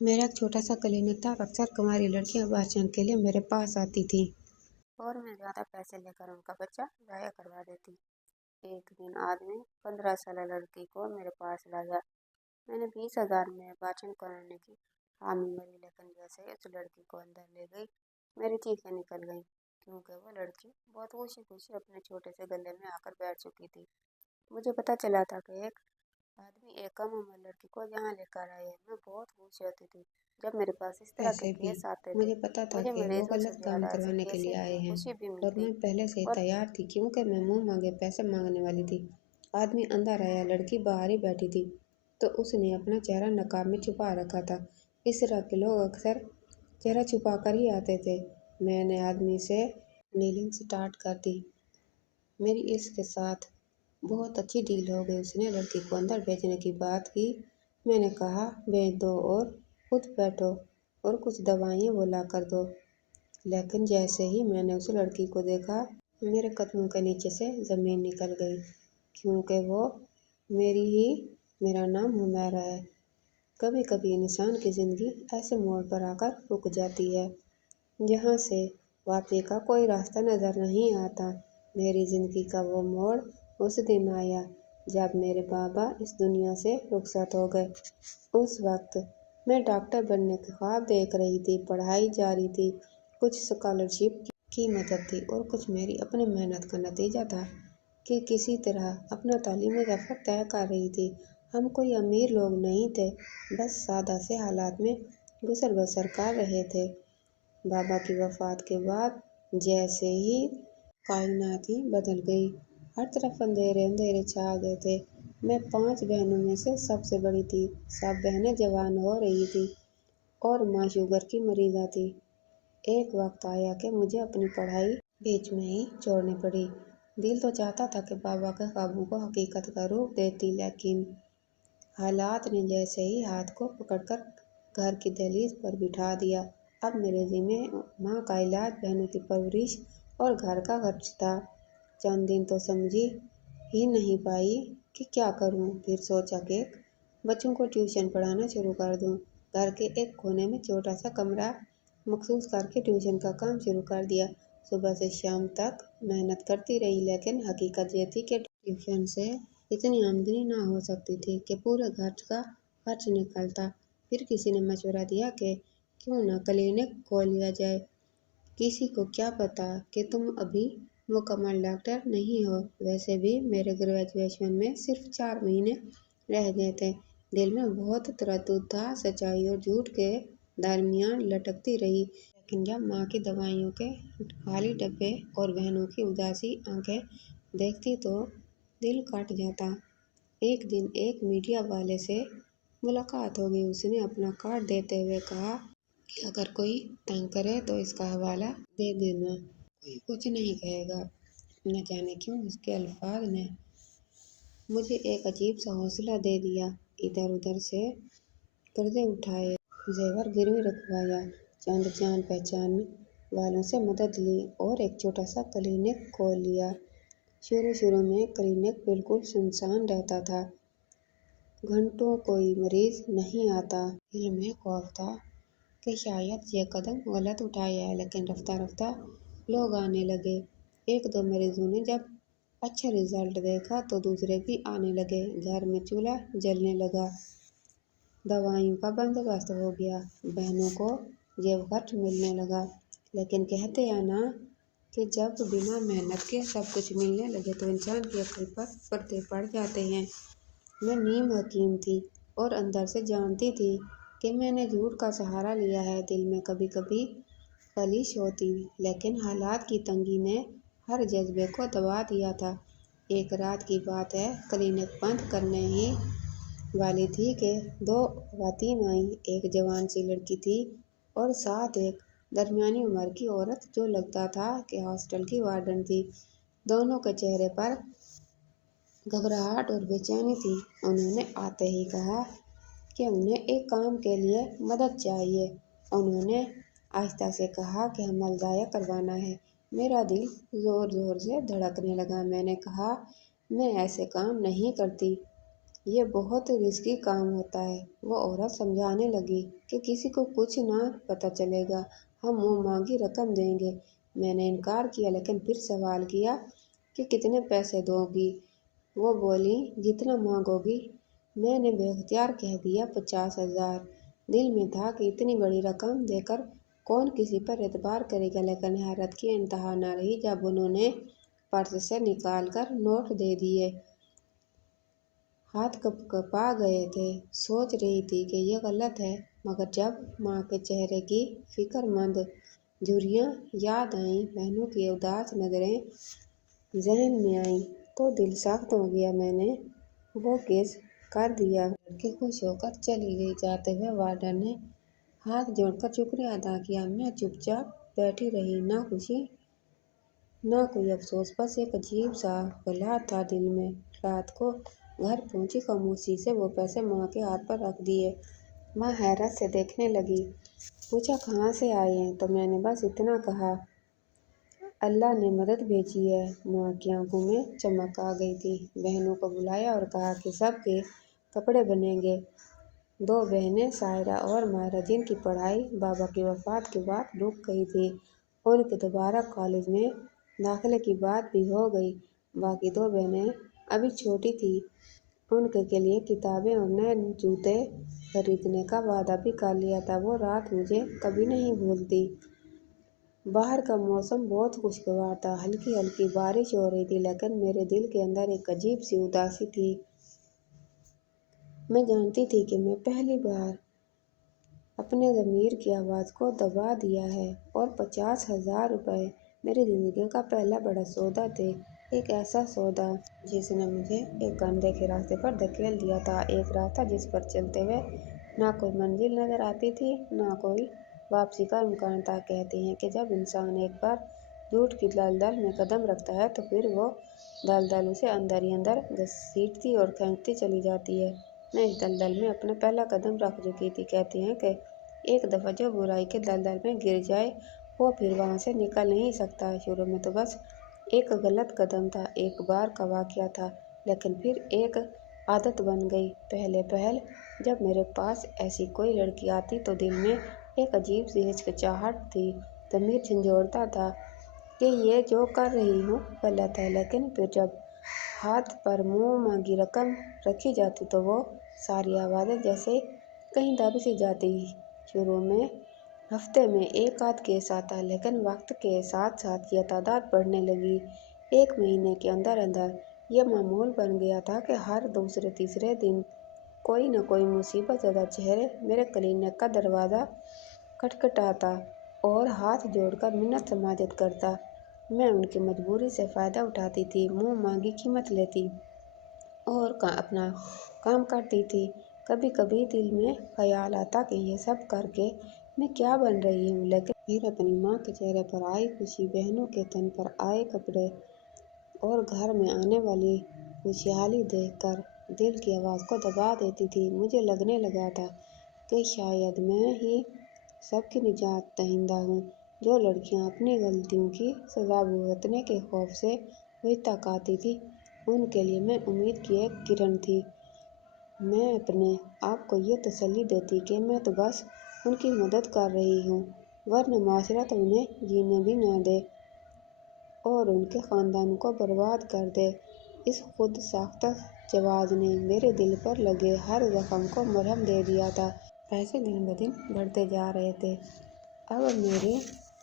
मेरा एक छोटा सा क्लिनिक था और अक्सर कुंवारी लड़कियां भाषण के लिए मेरे पास आती थीं। और मैं ज़्यादा पैसे लेकर उनका बच्चा ज़ाया करवा देती। एक दिन आदमी 15 साल लड़की को मेरे पास लाया। मैंने 20,000 में वाचन कराने की हामी भरी, लेकिन जैसे ही उस लड़की को अंदर ले गई, मेरी चीखें निकल गईं, क्योंकि वो लड़की बहुत खुशी खुशी अपने छोटे से गले में आकर बैठ चुकी थी। मुझे पता चला था कि एक आदमी एक कम उम्र लड़की को यहाँ लेकर आए। मैं बहुत खुश होती थी जब मेरे पास इस तरह के वैसे भी केस आते थे। मुझे पता था मुझे कि वो मरीजों से गलत काम ज़्यादा ऐसे करवाने के लिए केसेस आए में हैं खुशी भी और मिलती। मैं पहले से ही और तैयार थी, क्योंकि मैं मुंह मांगे पैसे मांगने वाली थी। आदमी अंदर आया, लड़की बाहर ही बैठी थी, तो उसने अपना चेहरा नकाब में छुपा रखा था। इस तरह के लोग अक्सर चेहरा छुपा कर ही आते थे। मैंने आदमी से डीलिंग स्टार्ट कर दी। मेरी इसके साथ बहुत अच्छी डील हो गई। उसने लड़की को अंदर भेजने की बात की। मैंने कहा, भेज दो और खुद बैठो और कुछ दवाइयाँ वो ला कर दो। लेकिन जैसे ही मैंने उस लड़की को देखा, मेरे कदमों के नीचे से ज़मीन निकल गई, क्योंकि वो मेरा नाम हुमैरा है। कभी कभी इंसान की ज़िंदगी ऐसे मोड़ पर आकर रुक जाती है जहाँ से वापसी का कोई रास्ता नज़र नहीं आता। मेरी ज़िंदगी का वो मोड़ उस दिन आया जब मेरे बाबा इस दुनिया से रुखसत हो गए। उस वक्त मैं डॉक्टर बनने के ख्वाब देख रही थी, पढ़ाई जारी थी, कुछ स्कॉलरशिप की मदद थी और कुछ मेरी अपनी मेहनत का नतीजा था कि किसी तरह अपना तालीमी सफ़र तय कर रही थी। हम कोई अमीर लोग नहीं थे, बस सादा से हालात में गुजर बसर कर रहे थे। बाबा की वफ़ात के बाद जैसे ही कायनात ही बदल गई। हर तरफ अंधेरे अंधेरे छा गए थे। मैं 5 बहनों में से सबसे बड़ी थी। सब बहनें जवान हो रही थी और माँ शुगर की मरीज़ा थी। एक वक्त आया कि मुझे अपनी पढ़ाई बीच में ही छोड़नी पड़ी। दिल तो चाहता था कि बाबा के ख्वाबों को हकीकत का रूप देती, लेकिन हालात ने जैसे ही हाथ को पकड़कर घर की दहलीज पर बिठा दिया। अब मेरे ज़िम्मे माँ का इलाज, बहनों की परवरिश और घर का खर्च था। चंद दिन तो समझी ही नहीं पाई कि क्या करूँ। फिर सोचा कि बच्चों को ट्यूशन पढ़ाना शुरू कर दूँ। घर के एक कोने में छोटा सा कमरा मखसूस करके ट्यूशन का काम शुरू कर दिया। सुबह से शाम तक मेहनत करती रही, लेकिन हकीकत ये थी कि ट्यूशन से इतनी आमदनी ना हो सकती थी कि पूरे घर का खर्च निकलता। फिर किसी ने मशवरा दिया कि क्यों ना क्लिनिक खोल लिया जाए। किसी को क्या पता कि तुम अभी मुकम्मल डॉक्टर नहीं हो। वैसे भी मेरे ग्रेजुएशन में सिर्फ 4 महीने रह गए थे। दिल में बहुत तरद्दुद था, सच्चाई और झूठ के दरमियान लटकती रही। लेकिन जब माँ की दवाइयों के खाली डब्बे और बहनों की उदासी आंखें देखती तो दिल कट जाता। एक दिन एक मीडिया वाले से मुलाकात हो गई। उसने अपना कार्ड देते हुए कहा कि अगर कोई तंग करे तो इसका हवाला दे देना, कोई कुछ नहीं कहेगा। न जाने क्यों उसके अल्फाज ने मुझे एक अजीब सा हौसला दे दिया। इधर उधर से पर्दे उठाए, जेवर गिरवी रखवाया, चंद जान पहचान वालों से मदद ली और एक छोटा सा क्लिनिक खोल लिया। शुरू में क्लिनिक बिल्कुल सुनसान रहता था। घंटों कोई मरीज नहीं आता। दिल में खौफ था कि शायद ये कदम गलत उठाया है, लेकिन रफ्ता रफ्ता लोग आने लगे। एक दो मरीजों ने जब अच्छा रिजल्ट देखा तो दूसरे भी आने लगे। घर में चूल्हा जलने लगा, दवाइयों का बंदोबस्त हो गया, बहनों को जेब खर्च मिलने लगा। लेकिन कहते हैं ना कि जब बिना मेहनत के सब कुछ मिलने लगे तो इंसान की अक्ल पर पर्दे पड़ जाते हैं। मैं नीम हकीम थी और अंदर से जानती थी कि मैंने झूठ का सहारा लिया है। दिल में कभी कभी खलिश होती, लेकिन हालात की तंगी ने हर जज्बे को दबा दिया था। एक रात की बात है, क्लिनिक बंद करने ही वाली थी कि दो ख़वातीन आईं। एक जवान सी लड़की थी और साथ एक दरमियानी उम्र की औरत जो लगता था कि हॉस्टल की वार्डन थी। दोनों के चेहरे पर घबराहट और बेचैनी थी। उन्होंने आते ही कहा कि उन्हें एक काम के लिए मदद चाहिए। उन्होंने आहिस्ता से कहा कि हमें ज़ाया करवाना है। मेरा दिल ज़ोर ज़ोर से धड़कने लगा। मैंने कहा, मैं ऐसे काम नहीं करती। یہ بہت رسکی کام ہوتا ہے۔ وہ عورت سمجھانے لگی کہ کسی کو کچھ نہ پتہ چلے گا، ہم منہ مانگی رقم دیں گے۔ میں نے انکار کیا، لیکن پھر سوال کیا کہ کتنے پیسے دو گی؟ وہ بولی جتنا مانگو گی۔ میں نے بے اختیار کہہ دیا 50,000۔ دل میں تھا کہ اتنی بڑی رقم دے کر کون کسی پر اعتبار کرے گا، لیکن حیرت کی انتہا نہ رہی جب انہوں نے پرس سے نکال کر نوٹ دے دیے۔ ہاتھ کپ کپا گئے تھے۔ سوچ رہی تھی کہ یہ غلط ہے، مگر جب ماں کے چہرے کی فکر مند جھریاں یاد آئیں، بہنوں کی اداس نظریں ذہن میں آئیں تو دل سخت ہو گیا۔ میں نے وہ کیس کر دیا۔ لڑکی خوش ہو کر چلی گئی۔ جاتے ہوئے وارڈن نے ہاتھ جوڑ کر شکریہ ادا کیا۔ میں چپ چاپ بیٹھی رہی، نہ خوشی نہ کوئی افسوس، بس ایک عجیب سا گھلا تھا دل میں۔ رات کو گھر پہنچی، خاموشی سے وہ پیسے ماں کے ہاتھ پر رکھ دیے۔ ماں حیرت سے دیکھنے لگی۔ پوچھا کہاں سے آئے ہیں؟ تو میں نے بس اتنا کہا، اللہ نے مدد بھیجی ہے۔ ماں کی آنکھوں میں چمک آ گئی تھی۔ بہنوں کو بلایا اور کہا کہ سب کے کپڑے بنیں گے۔ دو بہنیں سائرہ اور مائرہ، جن کی پڑھائی بابا کی وفات کے بعد رک گئی تھی، ان کے دوبارہ کالج میں داخلے کی بات بھی ہو گئی۔ باقی دو بہنیں ابھی چھوٹی تھیں، ان کے لیے کتابیں اور نئے جوتے خریدنے کا وعدہ بھی کر لیا تھا۔ وہ رات مجھے کبھی نہیں بھولتی۔ باہر کا موسم بہت خوشگوار تھا، ہلکی ہلکی بارش ہو رہی تھی، لیکن میرے دل کے اندر ایک عجیب سی اداسی تھی۔ میں جانتی تھی کہ میں پہلی بار اپنے ضمیر کی آواز کو دبا دیا ہے، اور 50,000 روپے میری زندگی کا پہلا بڑا سودا تھے۔ ایک ایسا سودا جس نے مجھے ایک اندیکھے راستے پر دھکیل دیا تھا، ایک راستہ جس پر چلتے ہوئے نہ کوئی منزل نظر آتی تھی، نہ کوئی واپسی کا امکان تھا۔ کہتے ہیں کہ جب انسان ایک بار جھوٹ کی دلدل میں قدم رکھتا ہے تو پھر وہ دلدل اسے اندر ہی اندر گھسیٹتی اور کھینچتی چلی جاتی ہے۔ میں اس دلدل میں اپنا پہلا قدم رکھ چکی تھی۔ کہتے ہیں کہ ایک دفعہ جو برائی کے دلدل میں گر جائے وہ پھر وہاں سے نکل نہیں سکتا۔ شروع میں تو بس ایک غلط قدم تھا، ایک بار کا واقعہ تھا، لیکن پھر ایک عادت بن گئی۔ پہلے پہل جب میرے پاس ایسی کوئی لڑکی آتی تو دل میں ایک عجیب سی ہچکچاہٹ تھی، ضمیر جھنجھوڑتا تھا کہ یہ جو کر رہی ہوں غلط ہے، لیکن پھر جب ہاتھ پر منہ مانگی رقم رکھی جاتی تو وہ ساری آوازیں جیسے کہیں دب سی جاتی۔ شروع میں ہفتے میں ایک آدھ کیس آتا، لیکن وقت کے ساتھ ساتھ یہ تعداد بڑھنے لگی۔ ایک مہینے کے اندر اندر یہ معمول بن گیا تھا کہ ہر دوسرے تیسرے دن کوئی نہ کوئی مصیبت زدہ چہرہ میرے کلینک کا دروازہ کھٹکھٹاتا اور ہاتھ جوڑ کر منت سماجت کرتا۔ میں ان کی مجبوری سے فائدہ اٹھاتی تھی، منہ مانگی قیمت لیتی اور اپنا کام کرتی تھی۔ کبھی کبھی دل میں خیال آتا کہ یہ سب کر کے میں کیا بن رہی ہوں، لیکن پھر اپنی ماں کے چہرے پر آئی خوشی، بہنوں کے تن پر آئے کپڑے اور گھر میں آنے والی خوشحالی دیکھ کر دل کی آواز کو دبا دیتی تھی۔ مجھے لگنے لگا تھا کہ شاید میں ہی سب کی نجات دہندہ ہوں۔ جو لڑکیاں اپنی غلطیوں کی سزا بھگتنے کے خوف سے مجھ تک آتی تھیں، ان کے لیے میں امید کی ایک کرن تھی۔ میں اپنے آپ کو یہ تسلی دیتی کہ میں تو بس ان کی مدد کر رہی ہوں، ورنہ معاشرہ تو انہیں جینے بھی نہ دے اور ان کے خاندان کو برباد کر دے۔ اس خود ساختہ جواز نے میرے دل پر لگے ہر زخم کو مرہم دے دیا تھا۔ پیسے دن بدن بڑھتے جا رہے تھے۔ اب میری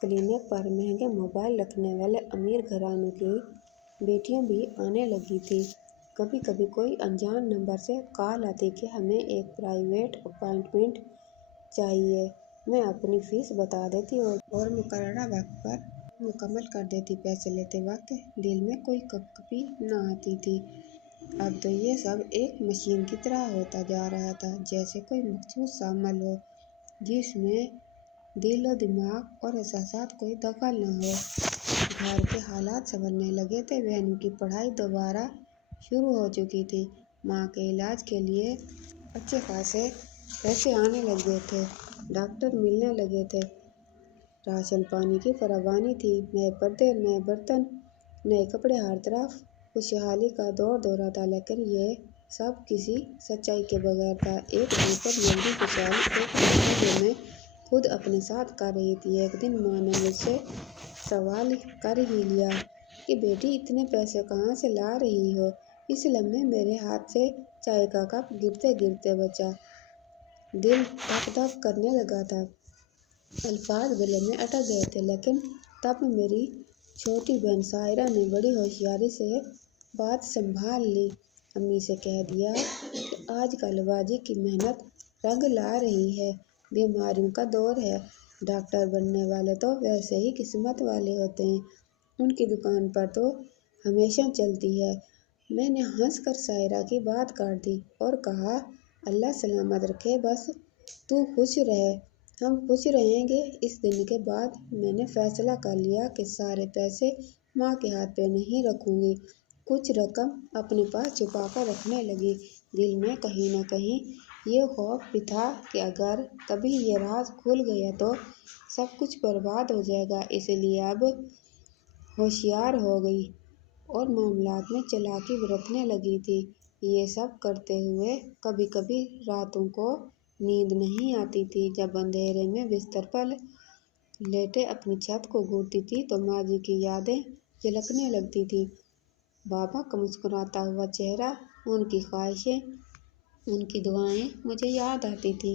کلینک پر مہنگے موبائل رکھنے والے امیر گھرانوں کی بیٹیاں بھی آنے لگی تھیں۔ کبھی کبھی کوئی انجان نمبر سے کال آتی کہ ہمیں ایک پرائیویٹ اپائنٹمنٹ چاہیے۔ میں اپنی فیس بتا دیتی اور مقررہ وقت پر مکمل کر دیتی۔ پیسے لیتے وقت دل میں کوئی کپکپی نہ آتی تھی۔ اب تو یہ سب ایک مشین کی طرح ہوتا جا رہا تھا، جیسے کوئی مخصوص سا عمل ہو جس میں دل و دماغ اور احساسات کوئی دخل نہ ہو۔ گھر کے حالات سنورنے لگے تھے، بہنوں کی پڑھائی دوبارہ شروع ہو چکی تھی، ماں کے علاج کے لیے اچھے خاصے پیسے آنے لگے تھے، ڈاکٹر ملنے لگے تھے، راشن پانی کی فراوانی تھی، نئے پردے، نئے برتن، نئے کپڑے، ہر طرف خوشحالی کا دور دورہ تھا۔ لیکن یہ सब किसी सच्चाई के बगैर था। एक दिन पर नकदी की चाल एक महीना जो मैं खुद अपने साथ कर रही थी। एक दिन माँ ने मुझसे सवाल कर ही लिया कि बेटी इतने पैसे कहाँ से ला रही हो। इस लम्हे मेरे हाथ से चाय का कप गिरते गिरते बचा। दिल धक धक करने लगा था। अल्फाज गले में अटक गए थे। लेकिन तब मेरी छोटी बहन सायरा ने बड़ी होशियारी से बात संभाल ली। अम्मी से कह दिया कि आजकल बाजी की मेहनत रंग ला रही है। बीमारियों का दौर है। डॉक्टर बनने वाले तो वैसे ही किस्मत वाले होते हैं। उनकी दुकान पर तो हमेशा चलती है। मैंने हंसकर सायरा की बात काट दी और कहा, अल्लाह सलामत रखे, बस तू खुश रहे, हम खुश रहेंगे। इस दिन के बाद मैंने फैसला कर लिया कि सारे पैसे माँ के हाथ पे नहीं रखूंगी। कुछ रकम अपने पास छुपा कर रखने लगी। दिल में कहीं न कहीं ये खौफ भी था कि अगर कभी ये राज खुल गया तो सब कुछ बर्बाद हो जाएगा। इसलिए अब होशियार हो गई और मामलात में चालाकी बरतने लगी थी। ये सब करते हुए कभी कभी रातों को नींद नहीं आती थी। जब अंधेरे में बिस्तर पर लेटे अपनी छत को घूरती थी तो माँ जी की यादें झलकने लगती थी। बाबा का मुस्कुराता हुआ चेहरा, उनकी ख्वाहिशें, उनकी दुआएं मुझे याद आती थी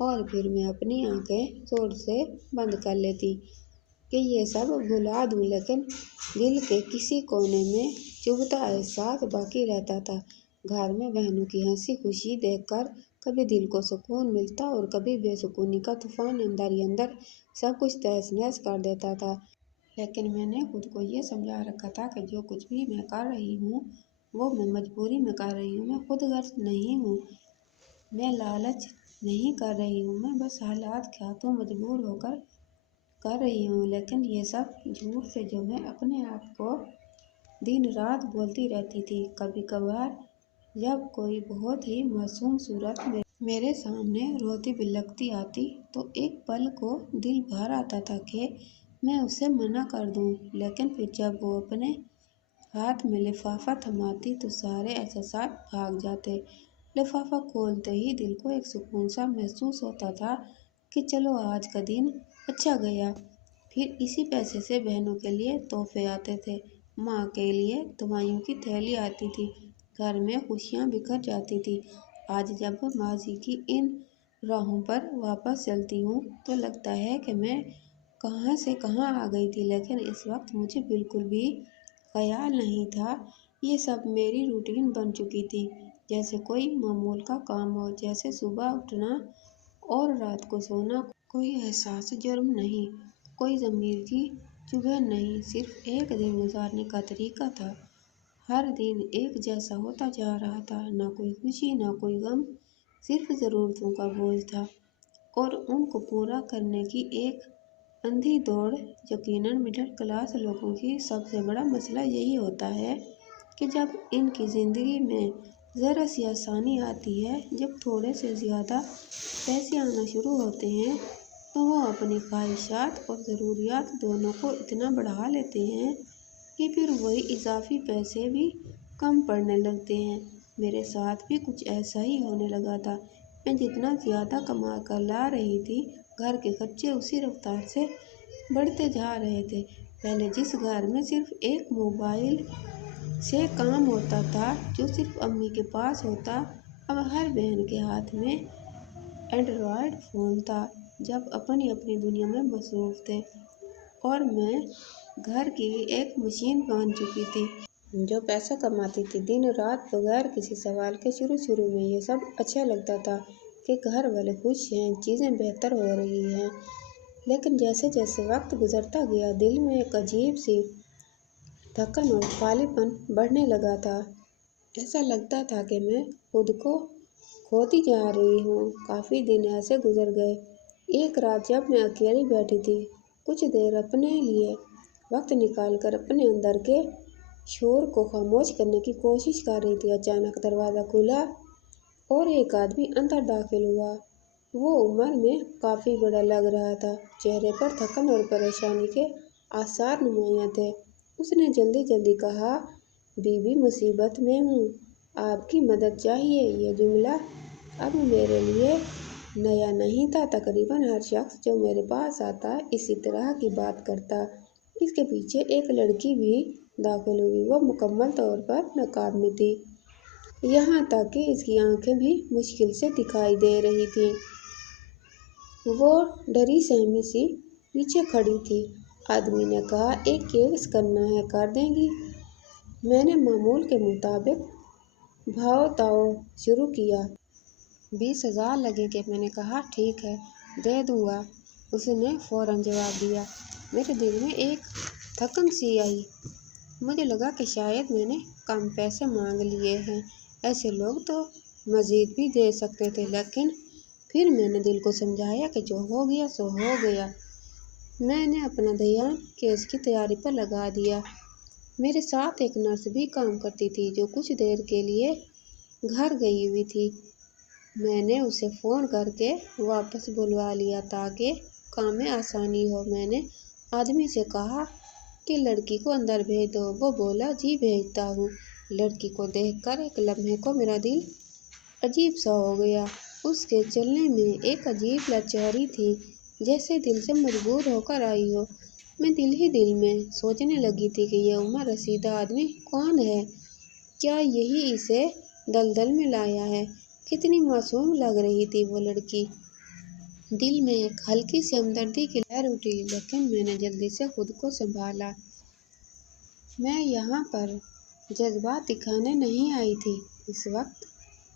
और फिर मैं अपनी आंखें जोर से बंद कर लेती कि ये सब भुला दूं। लेकिन दिल के किसी कोने में चुभता एहसास बाकी रहता था। घर में बहनों की हंसी खुशी देखकर कभी दिल को सुकून मिलता और कभी बेसुकूनी का तूफान अंदर ही अंदर सब कुछ तहस नहस कर देता था। लेकिन मैंने खुद को ये समझा रखा था कि जो कुछ भी मैं कर रही हूँ वो मैं मजबूरी में कर रही हूँ। मैं खुद गर्ज नहीं हूँ, मैं लालच नहीं कर रही हूँ, मैं बस हालात के हाथों मजबूर होकर कर रही हूँ। लेकिन ये सब झूठ से जो मैं अपने आप को दिन रात बोलती रहती थी। कभी कभार जब कोई बहुत ही मासूम सूरत मेरे सामने रोती बिलखती आती तो एक पल को दिल भर आता था कि मैं उसे मना कर दूं। लेकिन फिर जब वो अपने हाथ में लिफाफा थमाती तो सारे एहसास भाग जाते। लिफाफा खोलते ही दिल को एक सुकून सा महसूस होता था कि चलो आज का दिन अच्छा गया। फिर इसी पैसे से बहनों के लिए तोहफे आते थे, माँ के लिए दवाइयों की थैली आती थी, घर में खुशियाँ बिखर जाती थी। आज जब माजी की इन राहों पर वापस चलती हूँ तो लगता है कि मैं कहाँ से कहाँ आ गई थी। लेकिन इस वक्त मुझे बिल्कुल भी ख्याल नहीं था। ये सब मेरी रूटीन बन चुकी थी, जैसे कोई मामूल का काम हो, जैसे सुबह उठना और रात को सोना। कोई एहसास जुर्म नहीं, कोई ज़मीर की चुभन नहीं, सिर्फ एक दिन गुजारने का तरीका था। हर दिन एक जैसा होता जा रहा था, ना कोई खुशी ना कोई गम, सिर्फ ज़रूरतों का बोझ था और उनको पूरा करने की एक अंधी दौड़। यकीनन मिडिल क्लास लोगों की सबसे बड़ा मसला यही होता है कि जब इनकी ज़िंदगी में ज़रा सी आसानी आती है, जब थोड़े से ज़्यादा पैसे आना शुरू होते हैं तो वो अपनी ख्वाहिशात और ज़रूरियात दोनों को इतना बढ़ा लेते हैं कि फिर वही इजाफी पैसे भी कम पड़ने लगते हैं। मेरे साथ भी कुछ ऐसा ही होने लगा था। मैं जितना ज़्यादा कमा कर ला रही थी, घर के खर्चे उसी रफ्तार से बढ़ते जा रहे थे। पहले जिस घर में सिर्फ एक मोबाइल से काम होता था, जो सिर्फ अम्मी के पास होता, अब हर बहन के हाथ में एंड्रॉयड फ़ोन था। जब अपनी अपनी दुनिया में मसरूफ़ थे और मैं घर की एक मशीन बन चुकी थी जो पैसा कमाती थी दिन रात बगैर किसी सवाल के। शुरू में ये सब अच्छा लगता था कि घर वाले खुश हैं, चीज़ें बेहतर हो रही हैं। लेकिन जैसे जैसे वक्त गुजरता गया, दिल में एक अजीब सी थकन और खालीपन बढ़ने लगा था। ऐसा लगता था कि मैं खुद को खोती जा रही हूँ। काफ़ी दिन ऐसे गुजर गए। एक रात जब मैं अकेली बैठी थी, कुछ देर अपने लिए वक्त निकालकर अपने अंदर के शोर को खामोश करने की कोशिश कर रही थी, अचानक दरवाज़ा खुला और एक आदमी अंदर दाखिल हुआ। वो उम्र में काफ़ी बड़ा लग रहा था, चेहरे पर थकन और परेशानी के आसार नुमायां थे। उसने जल्दी जल्दी कहा, बीबी मुसीबत में हूँ, آپ کی مدد چاہیے۔ یہ جملہ اب میرے لیے نیا نہیں تھا۔ تقریباً ہر شخص جو میرے پاس آتا اسی طرح کی بات کرتا۔ اس کے پیچھے ایک لڑکی بھی داخل ہوئی۔ وہ مکمل طور پر نقاب میں تھی، یہاں تک کہ اس کی آنکھیں بھی مشکل سے دکھائی دے رہی تھیں۔ وہ ڈری سہمی سی پیچھے کھڑی تھی۔ آدمی نے کہا، ایک کیس کرنا ہے، کر دیں گی؟ میں نے معمول کے مطابق بھاؤ تاؤ شروع کیا۔ 20,000 لگیں گے؟ میں نے کہا، ٹھیک ہے، دے دوں گا۔ اس نے فوراً جواب دیا۔ میرے دل میں ایک دھڑکن سی آئی۔ مجھے لگا کہ شاید میں نے کم پیسے مانگ لیے ہیں، ایسے لوگ تو مزید بھی دے سکتے تھے۔ لیکن پھر میں نے دل کو سمجھایا کہ جو ہو گیا سو ہو گیا۔ میں نے اپنا دھیان کیس کی تیاری پر لگا دیا۔ میرے ساتھ ایک نرس بھی کام کرتی تھی جو کچھ دیر کے لیے گھر گئی ہوئی تھی۔ میں نے اسے فون کر کے واپس بلوا لیا تاکہ کام میں آسانی ہو۔ میں نے آدمی سے کہا کہ لڑکی کو اندر بھیج دو۔ وہ بولا، جی بھیجتا ہوں۔ لڑکی کو دیکھ کر ایک لمحے کو میرا دل عجیب سا ہو گیا۔ اس کے چلنے میں ایک عجیب لاچاری تھی، جیسے دل سے مجبور ہو کر آئی ہو۔ میں دل ہی دل میں سوچنے لگی تھی کہ یہ عمر رسیدہ آدمی کون ہے؟ کیا یہی اسے دلدل میں لایا ہے؟ کتنی معصوم لگ رہی تھی وہ لڑکی۔ دل میں ایک ہلکی سی ہمدردی کی لہر اٹھی، لیکن میں نے جلدی سے خود کو سنبھالا۔ میں یہاں پر جذبات دکھانے نہیں آئی تھی۔ اس وقت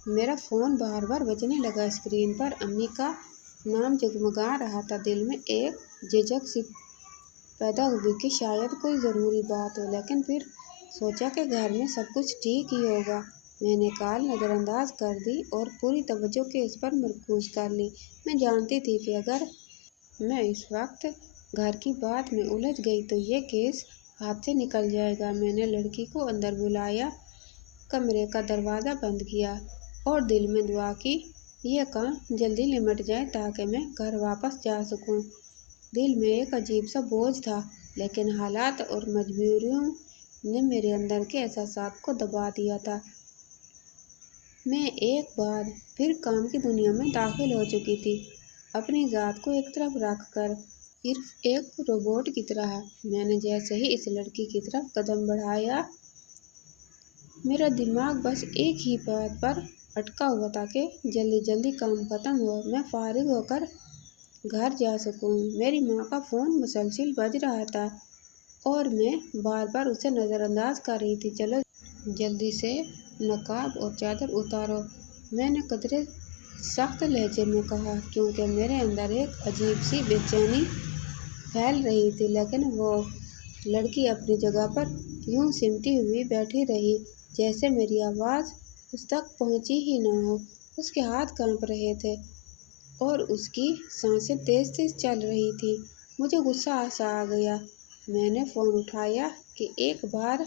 میرا فون بار بار بجنے لگا۔ اسکرین پر امی کا نام جگمگا رہا تھا۔ دل میں ایک جھجک سی پیدا ہوئی کہ شاید کوئی ضروری بات ہو، لیکن پھر سوچا کہ گھر میں سب کچھ ٹھیک ہی ہوگا۔ میں نے کال نظر انداز کر دی اور پوری توجہ کیس پر مرکوز کر لی۔ میں جانتی تھی کہ اگر میں اس وقت گھر کی بات میں الجھ گئی تو یہ کیس ہاتھ سے نکل جائے گا۔ میں نے لڑکی کو اندر بلایا، کمرے کا دروازہ بند کیا اور دل میں دعا کی، یہ کام جلدی نمٹ جائے تاکہ میں گھر واپس جا سکوں۔ دل میں ایک عجیب سا بوجھ تھا، لیکن حالات اور مجبوریوں نے میرے اندر کے احساسات کو دبا دیا تھا۔ میں ایک بار پھر کام کی دنیا میں داخل ہو چکی تھی، اپنی ذات کو ایک طرف رکھ کر، صرف ایک روبوٹ کی طرح۔ میں نے جیسے ہی اس لڑکی کی طرف قدم بڑھایا، میرا دماغ بس ایک ہی بات پر اٹکا ہوا تھا کہ جلدی جلدی کام ختم ہو، میں فارغ ہو کر گھر جا سکوں۔ میری ماں کا فون مسلسل بج رہا تھا اور میں بار بار اسے نظر انداز کر رہی تھی۔ چلو جلدی سے نقاب اور چادر اتارو، میں نے قدرے سخت لہجے میں کہا، کیونکہ میرے اندر ایک عجیب سی بے چینی پھیل رہی تھی۔ لیکن وہ لڑکی اپنی جگہ پر یوں سمٹی ہوئی بیٹھی رہی جیسے میری آواز اس تک پہنچی ہی نہ ہو۔ اس کے ہاتھ کانپ رہے تھے اور اس کی سانسیں تیز تیز چل رہی تھیں۔ مجھے غصہ سا آ گیا۔ میں نے فون اٹھایا کہ ایک بار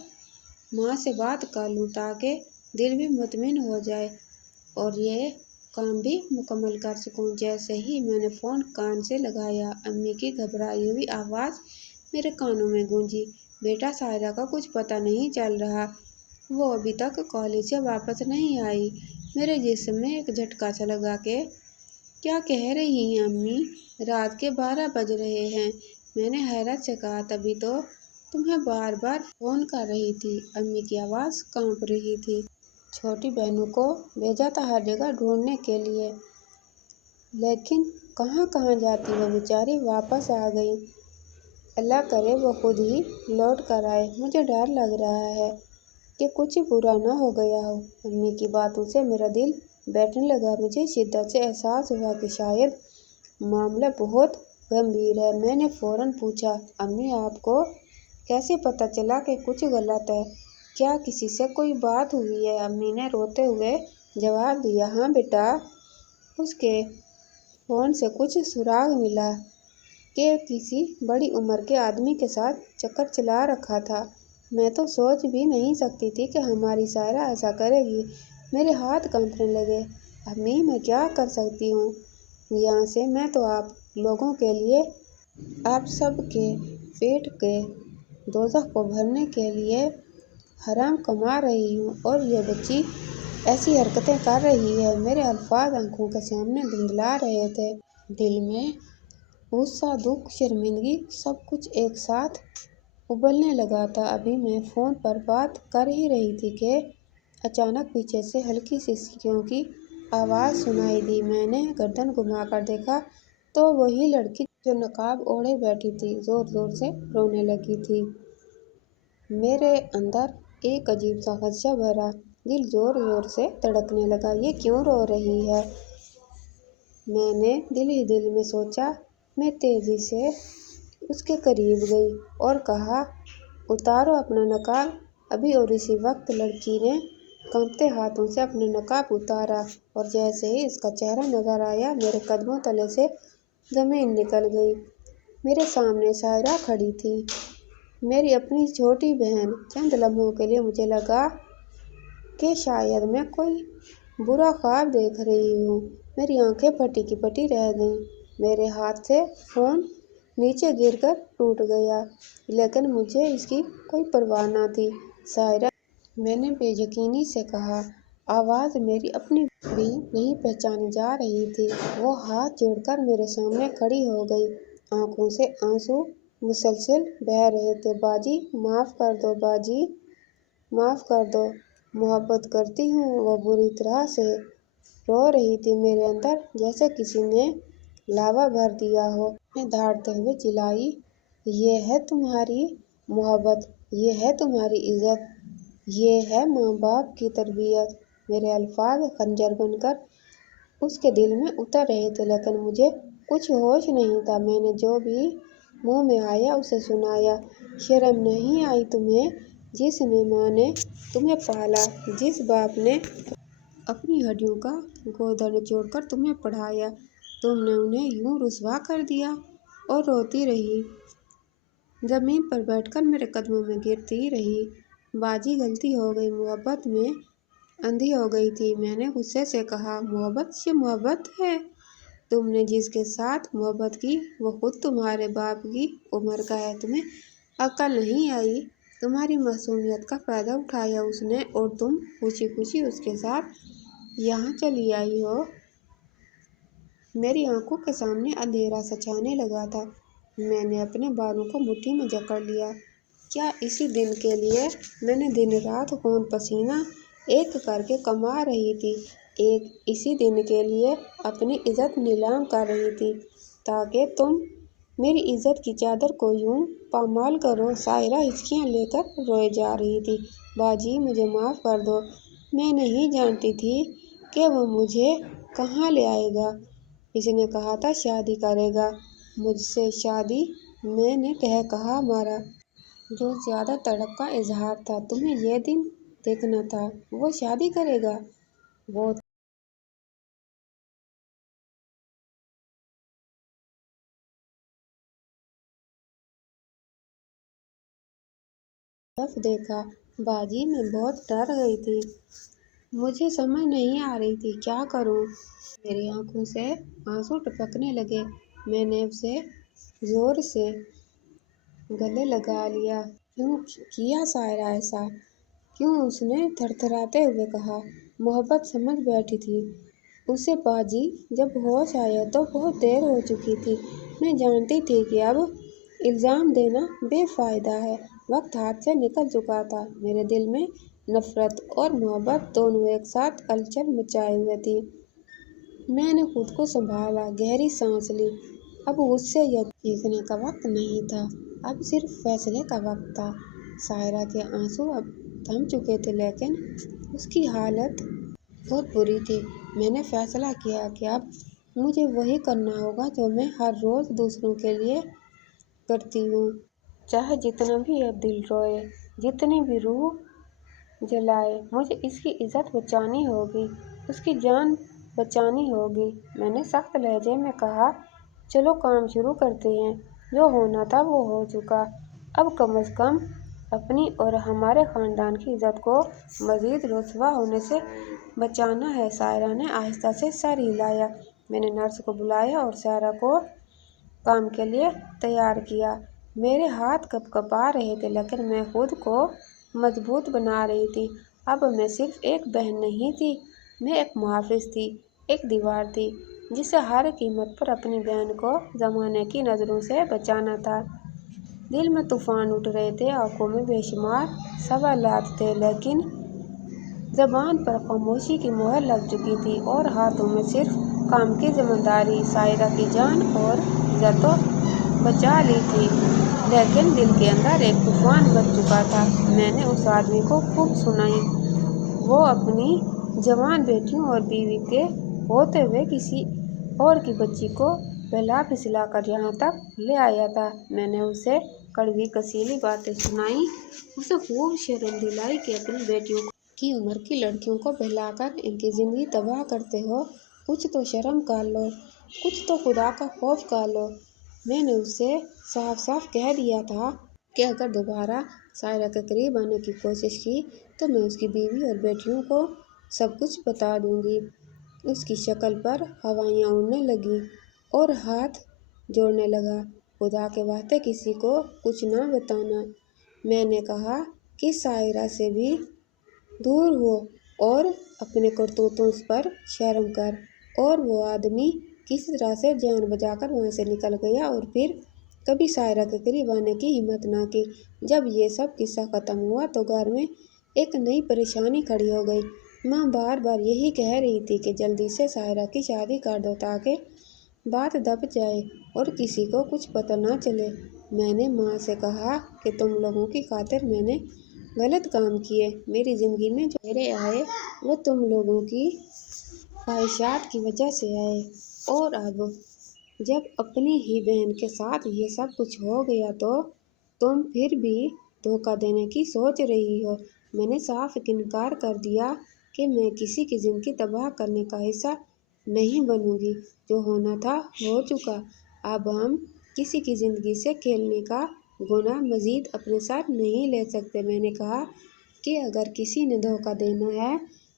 ماں سے بات کر لوں تاکہ دل بھی مطمئن ہو جائے اور یہ کام بھی مکمل کر سکوں۔ جیسے ہی میں نے فون کان سے لگایا، امی کی گھبرائی ہوئی آواز میرے کانوں میں گونجی، بیٹا ساحرہ کا کچھ پتہ نہیں چل رہا، وہ ابھی تک کالج سے واپس نہیں آئی۔ میرے جسم میں ایک جھٹکا سا لگا کہ کیا کہہ رہی ہیں امی؟ رات کے 12 بج رہے ہیں۔ میں نے حیرت سے کہا، تبھی تو تمہیں بار بار فون کر رہی تھی۔ امی کی آواز کانپ رہی تھی۔ چھوٹی بہنوں کو بھیجا تھا ہر جگہ ڈھونڈنے کے لیے، لیکن کہاں کہاں جاتی وہ بیچاری، واپس آ گئیں۔ اللہ کرے وہ خود ہی لوٹ کر آئے۔ مجھے ڈر لگ رہا ہے کہ کچھ برا نہ ہو گیا ہو۔ امی کی باتوں سے میرا دل بیٹھنے لگا۔ مجھے شدت سے احساس ہوا کہ شاید معاملہ بہت گمبھیر ہے۔ میں نے فوراً پوچھا، امی آپ کو کیسے پتہ چلا کہ کچھ غلط ہے؟ کیا کسی سے کوئی بات ہوئی ہے؟ امی نے روتے ہوئے جواب دیا، ہاں بیٹا، اس کے فون سے کچھ سراغ ملا کہ کسی بڑی عمر کے آدمی کے ساتھ چکر چلا رکھا تھا۔ میں تو سوچ بھی نہیں سکتی تھی کہ ہماری ساحرہ ایسا کرے گی۔ میرے ہاتھ کانپنے لگے۔ امی میں کیا کر سکتی ہوں یہاں سے؟ میں تو آپ لوگوں کے لیے، آپ سب کے پیٹ کے دوزخ کو بھرنے کے لیے حرام کما رہی ہوں، اور یہ بچی ऐसी हरकतें कर रही है। मेरे अल्फाज आंखों के सामने धुंधला रहे थे। दिल में गुस्सा, दुख, शर्मिंदगी सब कुछ एक साथ उबलने लगा था। अभी मैं फ़ोन पर बात कर ही रही थी कि अचानक पीछे से हल्की सी सीढ़ियों की आवाज़ सुनाई दी। मैंने गर्दन घुमाकर देखा तो वही लड़की जो नकाब ओढ़े बैठी थी ज़ोर ज़ोर से रोने लगी थी। मेरे अंदर एक अजीब सा खदशा भरा, दिल ज़ोर ज़ोर से धड़कने लगा। ये क्यों रो रही है? मैंने दिल ही दिल में सोचा। मैं तेज़ी से उसके करीब गई और कहा, उतारो अपना नकाब अभी। और इसी वक्त लड़की ने कांपते हाथों से अपना नकाब उतारा और जैसे ही इसका चेहरा नजर आया मेरे कदमों तले से ज़मीन निकल गई। मेरे सामने सायरा खड़ी थी, मेरी अपनी छोटी बहन। चंद लम्हों के लिए मुझे लगा कि शायद मैं कोई बुरा ख्वाब देख रही हूँ। मेरी आंखें फटी की फटी रह गईं। मेरे हाथ से फ़ोन नीचे गिरकर टूट गया, लेकिन मुझे इसकी कोई परवाह न थी। सायरा, मैंने बेयकीनी से कहा। आवाज़ मेरी अपनी भी नहीं पहचानी जा रही थी। वो हाथ जोड़कर मेरे सामने खड़ी हो गई, आंखों से आंसू मुसलसल बह रहे थे। बाजी, माफ़ कर दो बाजी, माफ़ कर दो, मोहब्बत करती हूँ। वो बुरी तरह से रो रही थी। मेरे अंदर जैसे किसी ने लावा भर दिया हो। मैं दहाड़ते हुए चिल्लाई, ये है तुम्हारी मोहब्बत, ये है तुम्हारी इज्जत, ये है माँ बाप की तरबियत। मेरे अल्फाज खंजर बनकर उसके दिल में उतर रहे थे, लेकिन मुझे कुछ होश नहीं था। मैंने जो भी मुंह में आया उसे सुनाया। शर्म नहीं आई तुम्हें? जिस माँ ने तुम्हें पाला, जिस बाप ने अपनी हड्डियों का गोदा निचोड़कर तुम्हें पढ़ाया, तुमने उन्हें यूं रुसवा कर दिया। और रोती रही, ज़मीन पर बैठकर मेरे कदमों में गिरती रही। बाजी, गलती हो गई, मोहब्बत में अंधी हो गई थी। मैंने गुस्से से कहा, मोहब्बत? ये मोहब्बत है? तुमने जिसके साथ मोहब्बत की वो खुद तुम्हारे बाप की उम्र का है। तुम्हें अक्ल नहीं आई? तुम्हारी मासूमियत का फ़ायदा उठाया उसने और तुम खुशी खुशी उसके साथ यहाँ चली आई हो। मेरी आंखों के सामने अंधेरा सा छाने लगा था। मैंने अपने बालों को मुट्ठी में जकड़ लिया। क्या इसी दिन के लिए मैंने दिन रात खून पसीना एक करके कमा रही थी? एक इसी दिन के लिए अपनी इज्जत नीलाम कर रही थी ताकि तुम मेरी इज्जत की चादर को यूं पामाल करो। सायरा हिचकियां लेकर रोए जा रही थी। बाजी, मुझे माफ़ कर दो। मैं नहीं जानती थी कि वो मुझे कहाँ ले आएगा। इसने कहा था शादी करेगा मुझसे। शादी? मैंने कहा मारा। जो ज़्यादा तड़प का इजहार था। तुम्हें ये दिन देखना था। वो शादी करेगा? वो तरफ देखा। बाजी, मैं बहुत डर गई थी। मुझे समझ नहीं आ रही थी क्या करूं। मेरी आंखों से आंसू टपकने लगे। मैंने उसे जोर से गले लगा लिया। क्यों किया सायरा ऐसा? क्यों? उसने थरथराते हुए कहा। मोहब्बत समझ बैठी थी उसे बाजी। जब होश आया तो बहुत देर हो चुकी थी। मैं जानती थी कि अब इल्ज़ाम देना बेफ़ायदा है। वक्त हाथ से निकल चुका था। मेरे दिल में नफ़रत और मोहब्बत दोनों एक साथ हलचल मचाए हुए थी। मैंने खुद को संभाला, गहरी सांस ली। अब गुस्से या चीखने का वक्त नहीं था, अब सिर्फ फैसले का वक्त था। सायरा के आंसू अब थम चुके थे, लेकिन उसकी हालत बहुत बुरी थी। मैंने फैसला किया कि अब मुझे वही करना होगा जो मैं हर रोज़ दूसरों के लिए करती हूँ, चाहे जितना भी अब दिल रोए, जितनी भी रूह जलाए। मुझे इसकी इज्जत बचानी होगी, उसकी जान बचानी होगी। मैंने सख्त लहजे में कहा, चलो काम शुरू करते हैं। जो होना था वो हो चुका। अब कम से कम अपनी और हमारे ख़ानदान की इज्जत को मज़ीद रुसवा होने से बचाना है। सायरा ने आहिस्ता से सर हिलाया। मैंने नर्स को बुलाया और सायरा को काम के लिए तैयार किया। मेरे हाथ कँपा रहे थे, लेकिन मैं खुद को मजबूत बना रही थी। اب میں صرف ایک بہن نہیں تھی، میں ایک محافظ تھی، ایک دیوار تھی جسے ہر قیمت پر اپنی بہن کو زمانے کی نظروں سے بچانا تھا۔ دل میں طوفان اٹھ رہے تھے، آنکھوں میں بے شمار سوالات تھے، لیکن زبان پر خاموشی کی مہر لگ چکی تھی اور ہاتھوں میں صرف کام کی ذمہ داری۔ سائرہ کی جان اور عزت تو بچا لی تھی، لیکن دل کے اندر ایک طوفان بچ چکا تھا۔ میں نے اس آدمی کو خوب سنائی، وہ اپنی جوان بیٹیوں اور بیوی کے ہوتے ہوئے کسی اور کی بچی کو بہلا پھسلا کر یہاں تک لے آیا تھا۔ میں نے اسے کڑوی کسیلی باتیں سنائیں، اسے خوب شرم دلائی کہ اپنی بیٹیوں کی عمر کی لڑکیوں کو بہلا کر ان کی زندگی تباہ کرتے ہو، کچھ تو شرم کر لو، کچھ تو خدا کا خوف کر لو۔ میں نے اسے صاف صاف کہہ دیا تھا کہ اگر دوبارہ سائرہ کے قریب آنے کی کوشش کی تو میں اس کی بیوی اور بیٹیوں کو سب کچھ بتا دوں گی۔ اس کی شکل پر ہوائیاں اڑنے لگیں اور ہاتھ جوڑنے لگا۔ خدا کے واسطے کسی کو کچھ نہ بتانا، میں نے کہا، کہ سائرہ سے بھی دور ہو اور اپنے کرتوتوں پر شرم کر۔ اور وہ آدمی کسی طرح سے جان بچا کر وہاں سے نکل گیا اور پھر کبھی سائرہ کے قریب آنے کی ہمت نہ کی۔ جب یہ سب قصہ ختم ہوا تو گھر میں ایک نئی پریشانی کھڑی ہو گئی۔ ماں بار بار یہی کہہ رہی تھی کہ جلدی سے سائرہ کی شادی کر دو تاکہ بات دب جائے اور کسی کو کچھ پتہ نہ چلے۔ میں نے ماں سے کہا کہ تم لوگوں کی خاطر میں نے غلط کام کیے، میری زندگی میں جو پھیرے آئے وہ تم لوگوں کی خواہشات کی وجہ سے آئے، اور اب جب اپنی ہی بہن کے ساتھ یہ سب کچھ ہو گیا تو تم پھر بھی دھوکہ دینے کی سوچ رہی ہو۔ میں نے صاف انکار کر دیا کہ میں کسی کی زندگی تباہ کرنے کا حصہ نہیں بنوں گی، جو ہونا تھا ہو چکا، اب ہم کسی کی زندگی سے کھیلنے کا گناہ مزید اپنے ساتھ نہیں لے سکتے۔ میں نے کہا کہ اگر کسی نے دھوکہ دینا ہے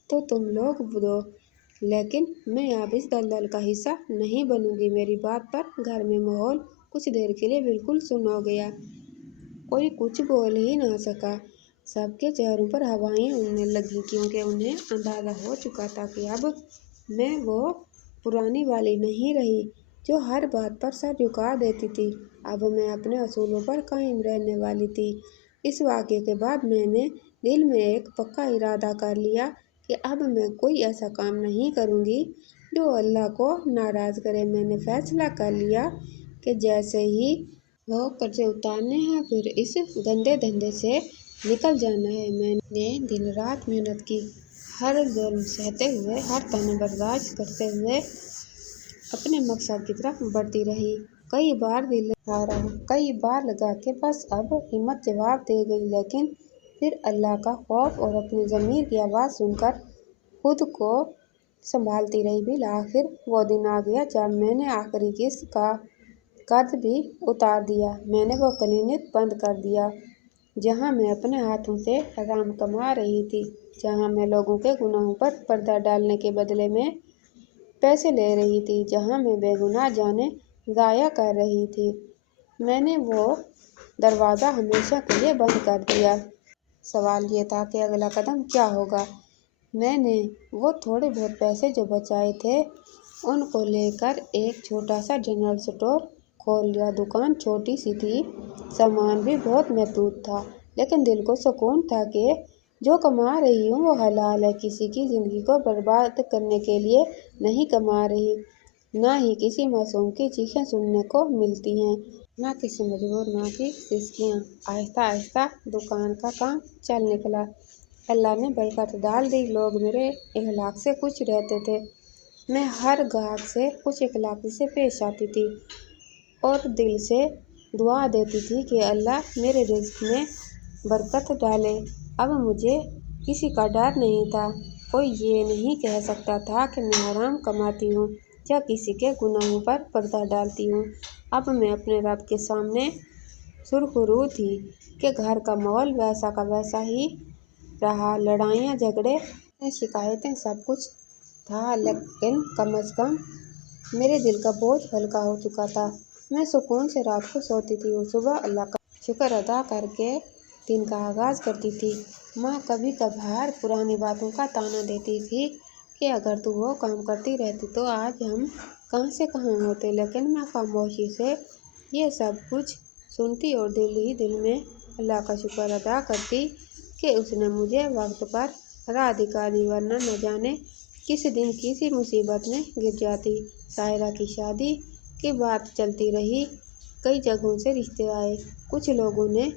تو تم لوگ دو، لیکن میں اب اس دلدل کا حصہ نہیں بنوں گی۔ میری بات پر گھر میں ماحول کچھ دیر کے لیے بالکل سن ہو گیا، کوئی کچھ بول ہی نہ سکا۔ سب کے چہروں پر ہوائیں اڑنے لگیں، کیونکہ انہیں اندازہ ہو چکا تھا کہ اب میں وہ پرانی والی نہیں رہی جو ہر بات پر سر جھکا دیتی تھی، اب میں اپنے اصولوں پر قائم رہنے والی تھی۔ اس واقعے کے بعد میں نے دل میں ایک پکا ارادہ کر لیا کہ اب میں کوئی ایسا کام نہیں کروں گی جو اللہ کو ناراض کرے۔ میں نے فیصلہ کر لیا کہ جیسے ہی وہ قرضے اتارنے ہیں پھر اس گندے دھندے سے نکل جانا ہے۔ میں نے دن رات محنت کی، ہر ظلم سہتے ہوئے، ہر طعنہ برداشت کرتے ہوئے اپنے مقصد کی طرف بڑھتی رہی۔ کئی بار دل ہارا، کئی بار لگا کہ بس اب ہمت جواب دے گئی، لیکن پھر اللہ کا خوف اور اپنی ضمیر کی آواز سن کر خود کو سنبھالتی رہی۔ بالآخر وہ دن آ گیا جب میں نے آخری قسط کا قرض بھی اتار دیا۔ میں نے وہ کلینک بند کر دیا جہاں میں اپنے ہاتھوں سے حرام کما رہی تھی، جہاں میں لوگوں کے گناہوں پر پردہ ڈالنے کے بدلے میں پیسے لے رہی تھی، جہاں میں بے گناہ جانیں ضائع کر رہی تھی۔ میں نے وہ دروازہ ہمیشہ کے لیے بند کر دیا۔ سوال یہ تھا کہ اگلا قدم کیا ہوگا۔ میں نے وہ تھوڑے بہت پیسے جو بچائے تھے ان کو لے کر ایک چھوٹا سا جنرل اسٹور کھول لیا۔ دکان چھوٹی سی تھی، سامان بھی بہت محدود تھا، لیکن دل کو سکون تھا کہ جو کما رہی ہوں وہ حلال ہے، کسی کی زندگی کو برباد کرنے کے لیے نہیں کما رہی، نہ ہی کسی معصوم کی چیخیں سننے کو ملتی ہیں، نہ کسی مجبور ماں کی سسکیاں۔ آہستہ آہستہ دکان کا کام چل نکلا، اللہ نے برکت ڈال دی، لوگ میرے اخلاق سے خوش رہتے تھے، میں ہر گاہک سے خوش اخلاقی سے پیش آتی تھی اور دل سے دعا دیتی تھی کہ اللہ میرے رزق میں برکت ڈالے۔ اب مجھے کسی کا ڈر نہیں تھا، کوئی یہ نہیں کہہ سکتا تھا کہ میں حرام کماتی ہوں یا کسی کے گناہوں پر پردہ ڈالتی ہوں۔ اب میں اپنے رب کے سامنے سرخرو تھی کہ گھر کا ماحول ویسا کا ویسا ہی رہا، لڑائیاں، جھگڑے، شکایتیں، سب کچھ تھا، لیکن کم از کم میرے دل کا بوجھ ہلکا ہو چکا تھا۔ میں سکون سے رات کو سوتی تھی اور صبح اللہ کا شکر ادا کر کے دن کا آغاز کرتی تھی۔ माँ कभी कभार पुरानी बातों का ताना देती थी कि अगर तू वो काम करती रहती तो आज हम कहाँ से कहाँ होते, लेकिन मैं खामोशी से ये सब कुछ सुनती और दिल ही दिल में अल्लाह का शुक्र अदा करती कि उसने मुझे वक्त पर राह दिखाई, वरना न जाने किस दिन किसी मुसीबत में गिर जाती। सायरा की शादी की बात चलती रही, कई जगहों से रिश्ते आए, कुछ लोगों ने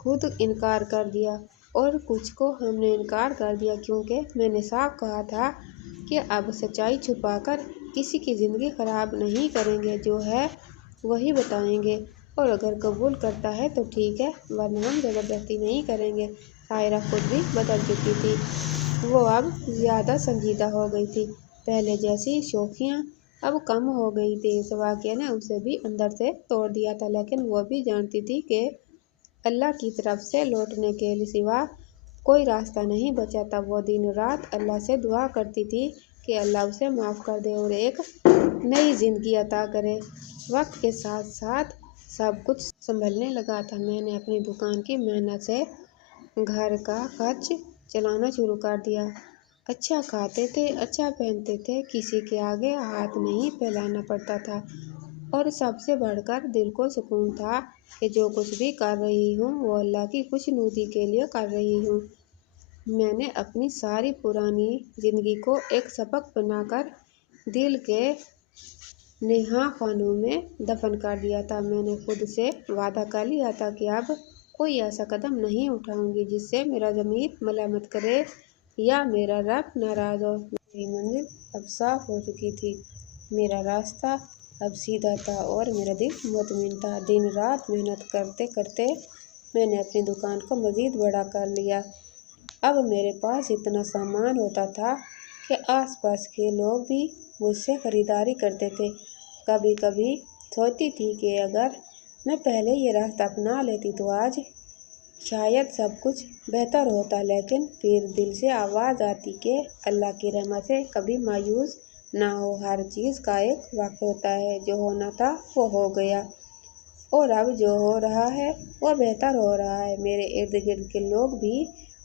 खुद इनकार कर दिया और कुछ को हमने इनकार कर दिया, क्योंकि मैंने साफ कहा था कि अब सच्चाई छुपाकर किसी की ज़िंदगी ख़राब नहीं करेंगे, जो है वही बताएंगे, और अगर कबूल करता है तो ठीक है, वरना हम ज़बरदस्ती नहीं करेंगे। सायरा खुद भी बदल चुकी थी, वो अब ज़्यादा संजीदा हो गई थी, पहले जैसी शौकियाँ अब कम हो गई थी। इस वाक़ये ने उसे भी अंदर से तोड़ दिया था, लेकिन वो भी जानती थी कि अल्लाह की तरफ से लौटने के सिवा कोई रास्ता नहीं बचा था। वो दिन रात अल्लाह से दुआ करती थी कि अल्लाह उसे माफ़ कर दे और एक नई ज़िंदगी अता करे। वक्त के साथ साथ सब कुछ संभलने लगा था। मैंने अपनी दुकान की मेहनत से घर का खर्च चलाना शुरू कर दिया। अच्छा खाते थे, अच्छा पहनते थे, किसी के आगे हाथ नहीं फैलाना पड़ता था, और सबसे बढ़कर दिल को सुकून था कि जो कुछ भी कर रही हूँ वो अल्लाह की खुशनुदी के लिए कर रही हूँ। मैंने अपनी सारी पुरानी ज़िंदगी को एक सबक बनाकर दिल के नेहा खानों में दफन कर दिया था। मैंने खुद से वादा कर लिया था कि अब कोई ऐसा कदम नहीं उठाऊंगी जिससे मेरा ज़मीर मलामत करे या मेरा रब नाराज़ हो। मेरी मंजिल अब साफ हो चुकी थी, मेरा रास्ता अब सीधा था और मेरा दिल मुतमिन था। दिन रात मेहनत करते करते मैंने अपनी दुकान को मज़ीद बड़ा कर लिया। अब मेरे पास इतना सामान होता था कि आसपास के लोग भी मुझसे ख़रीदारी करते थे। कभी कभी सोचती थी कि अगर मैं पहले ये रास्ता अपना लेती तो आज शायद सब कुछ बेहतर होता, लेकिन फिर दिल से आवाज़ आती कि अल्लाह की रहमत से कभी मायूस ना हो, हर चीज़ का एक वक्त होता है, जो होना था वो हो गया और अब जो हो रहा है वो बेहतर हो रहा है। मेरे इर्द गिर्द के लोग भी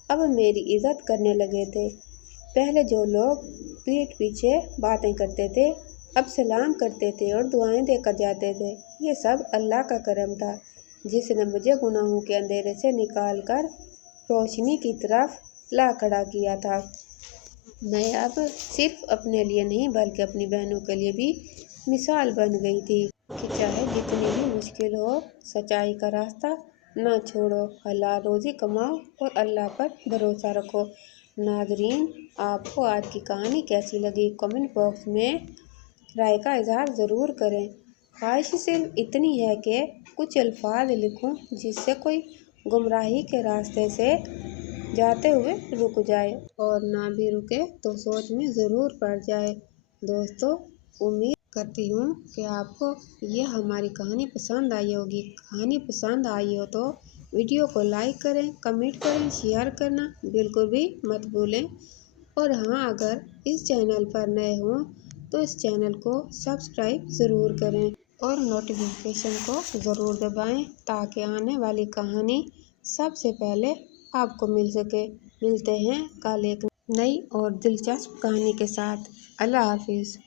अब मेरी इज़्ज़त करने लगे थे। पहले जो लोग पीठ पीछे बातें करते थे अब सलाम करते थे और दुआएं देकर जाते थे। ये सब अल्लाह का करम था, जिसने मुझे गुनाहों के अंधेरे से निकाल कर रोशनी की तरफ ला खड़ा किया था। मैं अब सिर्फ अपने लिए नहीं बल्कि अपनी बहनों के लिए भी मिसाल बन गई थी कि चाहे जितनी भी मुश्किल हो, सच्चाई का रास्ता ना छोड़ो, हलाल रोज़ी कमाओ और अल्लाह पर भरोसा रखो। नाज़रीन, आपको आज की कहानी कैसी लगी? कमेंट बॉक्स में राय का इजहार ज़रूर करें। ख्वाहिश सिर्फ इतनी है कि कुछ अल्फाज लिखूं जिससे कोई गुमराही के रास्ते से जाते हुए रुक जाए, और ना भी रुके तो सोच में ज़रूर पड़ जाए। दोस्तों, उम्मीद करती हूँ कि आपको ये हमारी कहानी पसंद आई होगी। कहानी पसंद आई हो तो वीडियो को लाइक करें, कमेंट करें, शेयर करना बिल्कुल भी मत भूलें। और हाँ, अगर इस चैनल पर नए हों तो इस चैनल को सब्सक्राइब ज़रूर करें और नोटिफिकेशन को ज़रूर दबाएं ताकि आने वाली कहानी सबसे पहले आपको मिल सके। मिलते हैं कल एक नई और दिलचस्प कहानी के साथ। अल्लाह हाफिज़।